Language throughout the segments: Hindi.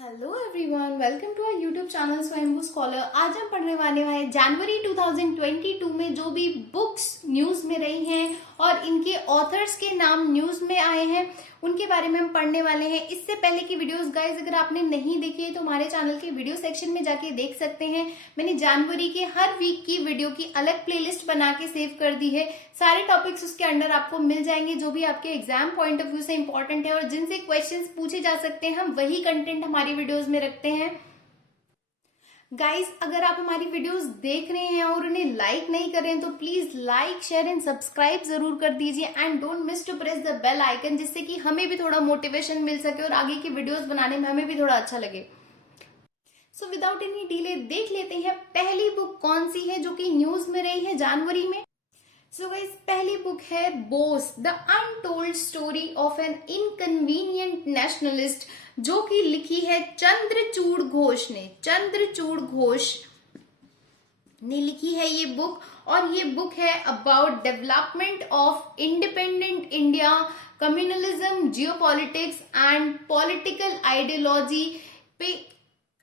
Hello everyone, welcome to our YouTube channel Swayambhu scholar. आज हम पढ़ने वाले हैं जनवरी 2022 में जो भी बुक्स न्यूज में रही हैं और इनके ऑथर्स के नाम न्यूज में आए हैं उनके बारे में हम पढ़ने वाले हैं। इससे पहले की वीडियोस गाइस अगर आपने नहीं देखी है तो हमारे चैनल के वीडियो सेक्शन में जाके देख सकते हैं। मैंने जनवरी के हर वीक की वीडियो की अलग प्लेलिस्ट बना के सेव कर दी है। सारे टॉपिक्स उसके अंडर आपको मिल जाएंगे जो भी आपके एग्जाम पॉइंट ऑफ व्यू से इंपॉर्टेंट है और जिनसे क्वेश्चंस पूछे जा सकते हैं। हम वही कंटेंट हमारी वीडियोस में रखते हैं। गाइस अगर आप हमारी वीडियोस देख रहे हैं और उन्हें लाइक नहीं कर रहे हैं तो please like share and subscribe जरूर कर दीजिए and don't miss to press the bell icon, जिससे कि हमें भी थोड़ा मोटिवेशन मिल सके और आगे की वीडियोस बनाने में हमें भी थोड़ा अच्छा लगे। सो विदाउट एनी डिले देख लेते हैं पहली बुक कौन सी है जो कि न्यूज में रही है जनवरी में। सो गाइस पहली बुक है Bose the untold story of an inconvenient nationalist, जो कि लिखी है चंद्रचूड़ घोष ने। चंद्रचूड़ घोष ने लिखी है ये बुक और ये बुक है about development of independent India, communalism, geopolitics and political ideology पे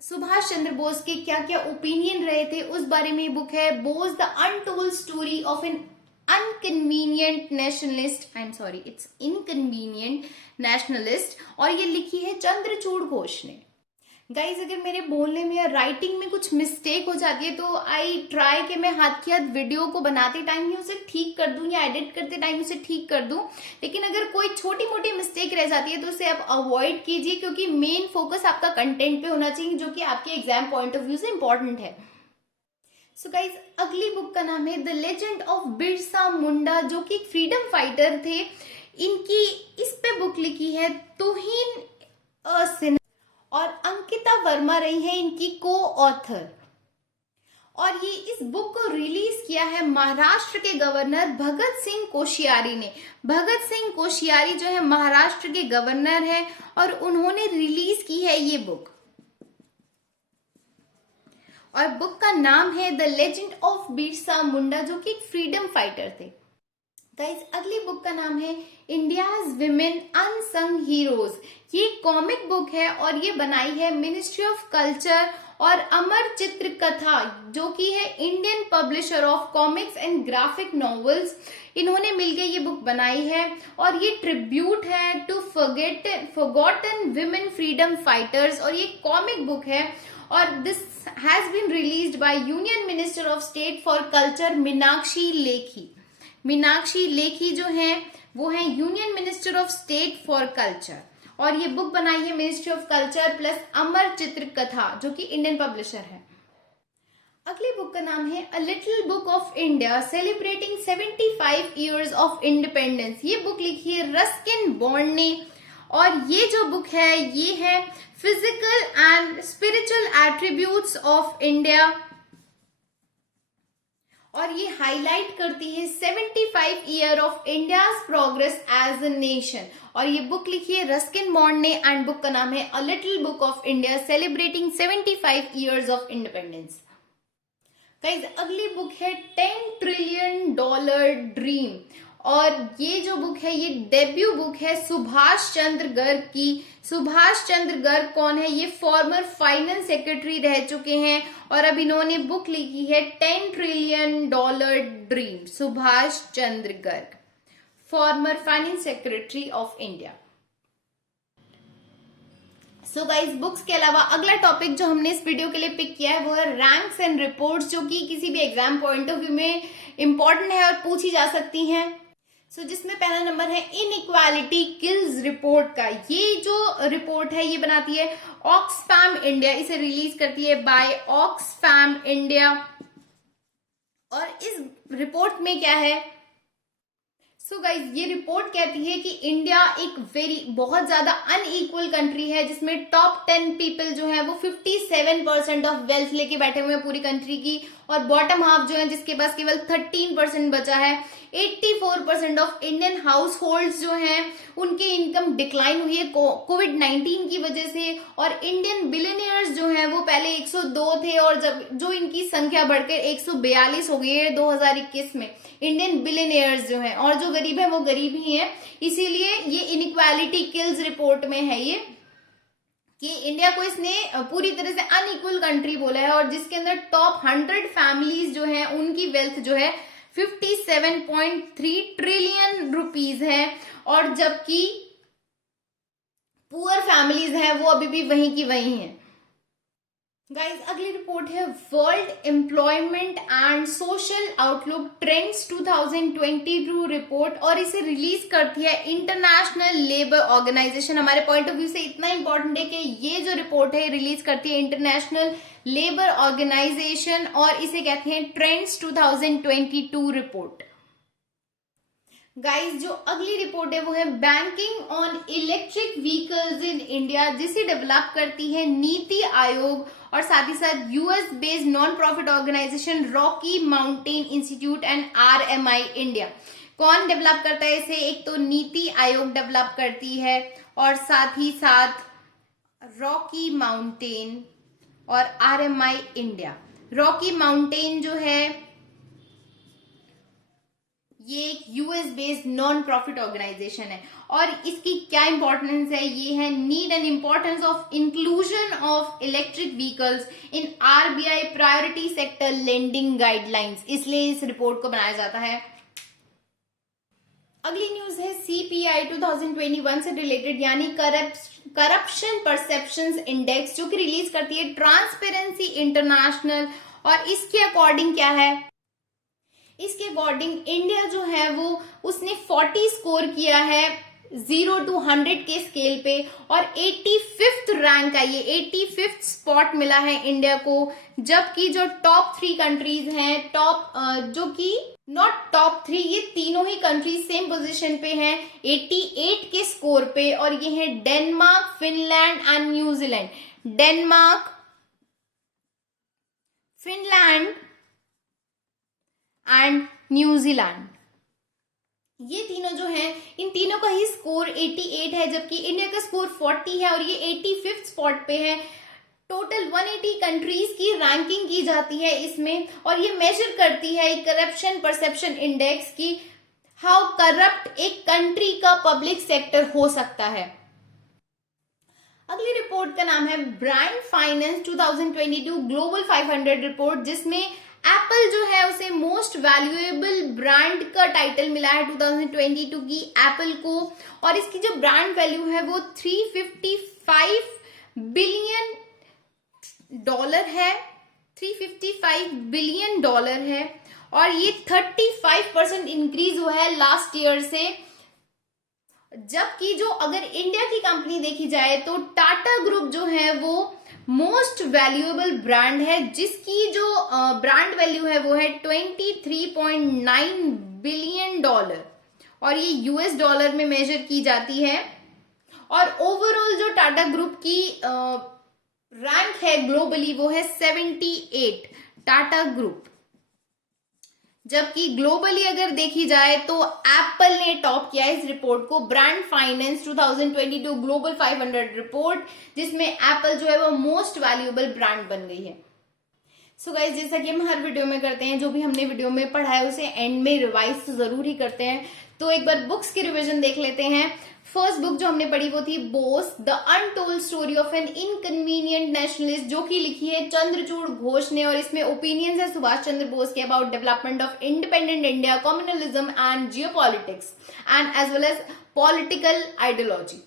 सुभाष चंद्र बोस के क्या क्या ओपिनियन रहे थे उस बारे में बुक है। Bose the untold story of an inconvenient nationalist, I am sorry it's inconvenient nationalist, और ये लिखी है चंद्रचूड़ घोष ने। गाइज अगर मेरे बोलने में या राइटिंग में कुछ मिस्टेक हो जाती है तो आई ट्राई कि मैं हाथ के हाथ वीडियो को बनाते टाइम ही उसे ठीक कर दूं या एडिट करते टाइम उसे ठीक कर दूं, लेकिन अगर कोई छोटी मोटी मिस्टेक रह जाती है तो उसे आप अवॉइड कीजिए, क्योंकि मेन फोकस आपका कंटेंट पे होना चाहिए जो कि आपके एग्जाम पॉइंट ऑफ व्यू से इंपॉर्टेंट है। सो गाइज अगली बुक का नाम है द लेजेंड ऑफ बिरसा मुंडा, जो कि फ्रीडम फाइटर थे। इनकी इस पे बुक लिखी है तुहिन सिन्हा और अंकिता वर्मा रही है इनकी को ऑथर। और ये इस बुक को रिलीज किया है महाराष्ट्र के गवर्नर भगत सिंह कोश्यारी ने। भगत सिंह कोश्यारी जो है महाराष्ट्र के गवर्नर है और उन्होंने रिलीज की है ये बुक, और बुक का नाम है द लेजेंड ऑफ बिरसा मुंडा, जो कि फ्रीडम फाइटर थे। गाइस अगली बुक का नाम है इंडियाज विमेन अनसंग हीरोज। ये कॉमिक बुक है और ये बनाई है मिनिस्ट्री ऑफ कल्चर और अमर चित्र कथा, जो कि है Indian publisher of comics and graphic novels. इन्होंने मिलकर ये बुक बनाई है और ये ट्रिब्यूट है to forgotten women freedom fighters, और ये कॉमिक बुक है और this has been released by union minister of state for culture Meenakshi Lekhi. Meenakshi Lekhi जो है वो है union minister of state for culture, और ये बुक बनाई है ministry of culture plus Amar Chitra Katha, जो कि इंडियन पब्लिशर है। अगली बुक का नाम है a little book of India celebrating 75 years of independence. ये बुक लिखी है रस्किन बॉन्ड ने, और ये जो बुक है ये है physical and spiritual attributes of India, और ये हाईलाइट करती है 75 year of India's progress as a nation. और ये बुक लिखी है रस्किन बॉन्ड ने एंड बुक का नाम है a little book of India celebrating 75 years of independence. Guys अगली बुक है 10 ट्रिलियन डॉलर ड्रीम, और ये जो बुक है ये डेब्यू बुक है सुभाष चंद्र गर्ग की। सुभाष चंद्र गर्ग कौन है? ये फॉर्मर फाइनेंस सेक्रेटरी रह चुके हैं और अब इन्होंने बुक लिखी है 10 trillion dollar dream. Subhash Chandra Garg former finance secretary of India. So guys books के अलावा अगला टॉपिक जो हमने इस वीडियो के लिए पिक किया है वो है रैंक्स एंड रिपोर्ट्स, जो कि किसी भी एग्जाम पॉइंट ऑफ व्यू में इंपॉर्टेंट है और पूछी जा सकती हैं। सो जिसमें पहला नंबर है इनइक्वालिटी किल्स रिपोर्ट का। ये जो रिपोर्ट है ये बनाती है ऑक्सफैम इंडिया, इसे रिलीज करती है बाय ऑक्सफैम इंडिया। और इस रिपोर्ट में क्या है? सो गाइज ये रिपोर्ट कहती है कि इंडिया एक बहुत ज्यादा अनइक्वल कंट्री है, जिसमें टॉप 10 पीपल जो है वो 57% ऑफ वेल्थ लेके बैठे हुए हैं पूरी कंट्री की, और बॉटम हाफ जो है जिसके पास केवल 13% बचा है। 84% ऑफ इंडियन हाउस होल्ड जो हैं उनकी इनकम डिक्लाइन हुई है कोविड-19 की वजह से, और इंडियन बिलियनियर्स जो हैं वो पहले 102 थे और जब जो इनकी संख्या बढ़कर 142 हो गई है 2021 में इंडियन बिलियनियर्स जो हैं, और जो गरीब है वो गरीब ही है। इसीलिए ये इनइक्वालिटी किल्स रिपोर्ट में है ये। कि इंडिया को इसने पूरी तरह से अनइक्वल कंट्री बोला है, और जिसके अंदर टॉप 100 फैमिलीज जो है उनकी वेल्थ जो है 57.3 ट्रिलियन रुपीज है, और जबकि पुअर फैमिलीज हैं वो अभी भी वहीं की वहीं हैं। गाइस, अगली रिपोर्ट है world employment and social outlook trends 2022 report, और इसे रिलीज करती है इंटरनेशनल लेबर ऑर्गेनाइजेशन। हमारे पॉइंट ऑफ व्यू से इतना इंपॉर्टेंट है कि ये जो रिपोर्ट है रिलीज करती है इंटरनेशनल लेबर ऑर्गेनाइजेशन, और इसे कहते हैं ट्रेंड्स 2022 रिपोर्ट। गाइस, जो अगली रिपोर्ट है वो है banking on electric vehicles in India, जिसे डेवलप करती है नीति आयोग और साथ ही साथ US based non profit organisation Rocky Mountain Institute and RMI India. कौन डेवलप करता है इसे? एक तो नीति आयोग डेवलप करती है, और साथ ही साथ रॉकी माउंटेन और आरएमआई इंडिया। रॉकी माउंटेन जो है ये एक US based non profit organisation है, और इसकी क्या इंपॉर्टेंस है? ये है need and importance of inclusion of electric vehicles in RBI priority sector lending guidelines, इसलिए इस रिपोर्ट को बनाया जाता है। अगली न्यूज है सीपीआई 2021 से रिलेटेड, यानी करप्शन परसेप्शंस इंडेक्स, जो कि रिलीज करती है ट्रांसपेरेंसी इंटरनेशनल। और इसके अकॉर्डिंग क्या है? इसके अकॉर्डिंग इंडिया जो है वो उसने 40 स्कोर किया है 0 to 100 के स्केल पे, और 85th रैंक आई है, 85th स्पॉट मिला है इंडिया को। जबकि जो टॉप 3 कंट्रीज हैं, जो कि नॉट टॉप 3, ये तीनों ही कंट्रीज सेम पोजीशन पे हैं 88 के स्कोर पे, और ये है Denmark, Finland and New Zealand. Denmark, Finland and New Zealand, ये तीनों जो हैं, इन तीनों का ही स्कोर 88 है, जबकि इंडिया का स्कोर 40 है और ये 85th स्पॉट पे है। टोटल 180 कंट्रीज की रैंकिंग की जाती है इसमें, और ये मेजर करती है करप्शन परसेप्शन इंडेक्स की, हाउ करप्ट एक कंट्री का पब्लिक सेक्टर हो सकता है। अगली रिपोर्ट का नाम है ब्रांड फाइनेंस 2022 ग्लोबल 500 रिपोर्ट, जिसमें एप्पल जो है उसे मोस्ट वैल्यूएबल ब्रांड का टाइटल मिला है 2022 की एप्पल को, और इसकी जो ब्रांड वैल्यू है वो $355 बिलियन है, $355 बिलियन है, और ये 35% इंक्रीज हुआ है लास्ट ईयर से। जबकि जो अगर इंडिया की कंपनी देखी जाए तो टाटा ग्रुप जो है वो मोस्ट वैल्यूएबल ब्रांड है, जिसकी जो ब्रांड वैल्यू है वो है $23.9 बिलियन, और ये यूएस डॉलर में मेजर की जाती है। और ओवरऑल जो टाटा ग्रुप की रैंक है ग्लोबली वो है 78, टाटा ग्रुप। जबकि ग्लोबली अगर देखी जाए तो एप्पल ने टॉप किया इस रिपोर्ट को, ब्रांड फाइनेंस 2022 ग्लोबल 500 रिपोर्ट, जिसमें एप्पल जो है वो मोस्ट वैल्यूएबल ब्रांड बन गई है। सो गाइस, जैसा कि हम हर वीडियो में करते हैं, जो भी हमने वीडियो में पढ़ा है उसे एंड में रिवाइज तो जरूर ही करते हैं। तो एक बार बुक्स की रिविजन देख लेते हैं। फर्स्ट बुक जो हमने पढ़ी वो थी Bose the untold story of an inconvenient nationalist, जो कि लिखी है चंद्रचूड़ घोष ने, और इसमें ओपिनियंस है सुभाष चंद्र बोस के about development of independent India, communalism and geopolitics and as well as political ideology.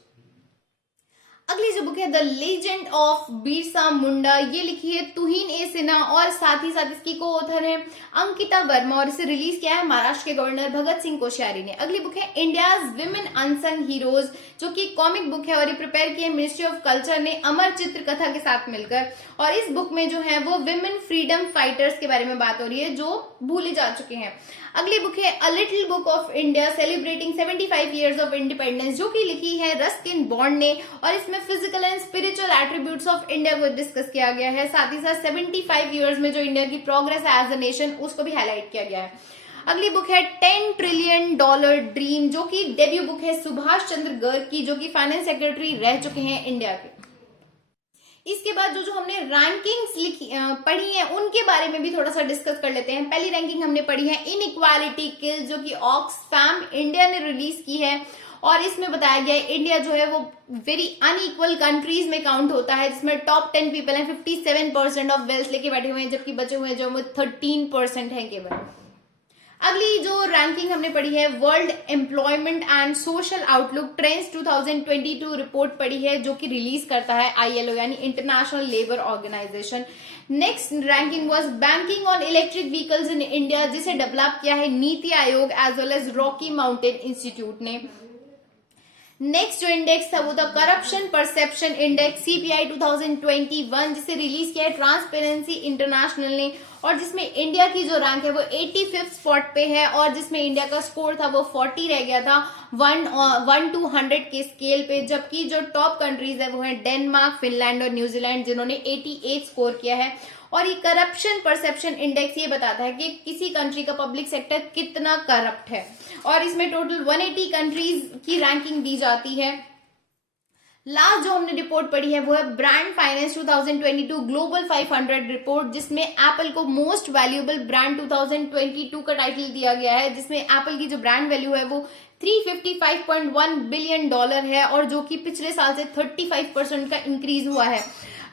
अगली जो बुक है the legend of Birsa Munda, ये लिखी है तुहिन ए सिन्हा, और साथ ही साथ इसकी को ऑथर है अंकिता वर्मा, और इसे रिलीज किया है महाराष्ट्र के गवर्नर भगत सिंह कोश्यारी ने। अगली बुक है इंडियाज विमेन अनसंग हीरोज, जो कि कॉमिक बुक है, और ये प्रिपेयर की है मिनिस्ट्री ऑफ कल्चर ने अमर चित्र कथा के साथ मिलकर। और इस बुक में जो है वो विमेन फ्रीडम फाइटर्स के बारे में बात हो रही है जो भूले जा चुके हैं। अगली बुक है a little book of India celebrating 75 years of independence, जो कि लिखी है रस्किन बॉन्ड ने, और इसमें physical and spiritual attributes of India को डिस्कस किया गया है। साथ ही साथ 75 ईयर्स में जो इंडिया की प्रोग्रेस एज अ नेशन उसको भी हाईलाइट किया गया है। अगली बुक है $10 ट्रिलियन ड्रीम, जो कि डेब्यू बुक है सुभाष चंद्र गर्ग की, जो कि फाइनेंस सेक्रेटरी रह चुके हैं इंडिया के। इसके बाद जो हमने रैंकिंग्स पढ़ी हैं उनके बारे में भी थोड़ा सा डिस्कस कर लेते हैं। पहली रैंकिंग हमने पढ़ी है इनइक्वालिटी किल्स, जो कि ऑक्सफैम इंडिया ने रिलीज की है, और इसमें बताया गया है इंडिया जो है वो वेरी अनइक्वल कंट्रीज में काउंट होता है, जिसमें टॉप 10 पीपल हैं 57% ऑफ वेल्थ लेके बैठे हुए हैं, जबकि बचे हुए जो वो 13% है केवल। अगली जो रैंकिंग हमने पढ़ी है world employment and social outlook trends 2022 report पढ़ी है, जो कि रिलीज करता है ILO यानी international labour organisation. Next ranking was banking on electric vehicles in India, जिसे डेवलप किया है Niti Aayog as well as Rocky Mountain Institute ने। नेक्स्ट जो इंडेक्स था वो था करप्शन परसेप्शन इंडेक्स CPI 2021, जिसे रिलीज किया है ट्रांसपेरेंसी इंटरनेशनल ने, और जिसमें इंडिया की जो रैंक है वो 85th स्पॉट पे है, और जिसमें इंडिया का स्कोर था वो 40 रह गया था 1 to 100 के स्केल पे, जबकि जो टॉप कंट्रीज है वो है डेनमार्क, फिनलैंड और न्यूजीलैंड, जिन्होंने 88 स्कोर किया है। और ये करप्शन परसेप्शन इंडेक्स ये बताता है कि किसी कंट्री का पब्लिक सेक्टर कितना करप्ट है, और इसमें टोटल 180 कंट्रीज की रैंकिंग दी जाती है। लास्ट जो हमने रिपोर्ट पढ़ी है वो है ब्रांड फाइनेंस 2022 ग्लोबल 500 रिपोर्ट, जिसमें एप्पल को मोस्ट वैल्यूएबल ब्रांड 2022 का टाइटल दिया गया है, जिसमें एप्पल की जो ब्रांड वैल्यू है वो $355.1 बिलियन है, और जो कि पिछले साल से 35% का इंक्रीज हुआ है।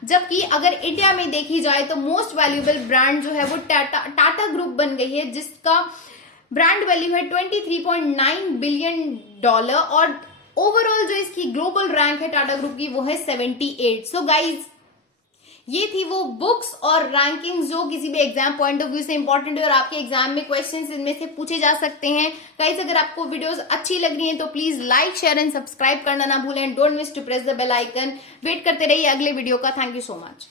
जबकि अगर इंडिया में देखी जाए तो मोस्ट वैल्यूएबल ब्रांड जो है वो टाटा ग्रुप बन गई है, जिसका ब्रांड वैल्यू है $23.9 बिलियन, और ओवरऑल जो इसकी ग्लोबल रैंक है टाटा ग्रुप की वो है 78। सो गाइज ये थी वो बुक्स और रैंकिंग्स जो किसी भी एग्जाम पॉइंट ऑफ व्यू से इंपॉर्टेंट है, और आपके एग्जाम में क्वेश्चंस इनमें से पूछे जा सकते हैं। गाइज अगर आपको वीडियोस अच्छी लग रही हैं तो please like share and subscribe करना ना भूलें। Don't miss to press the bell icon. Wait करते रहिए अगले वीडियो का। Thank you so much.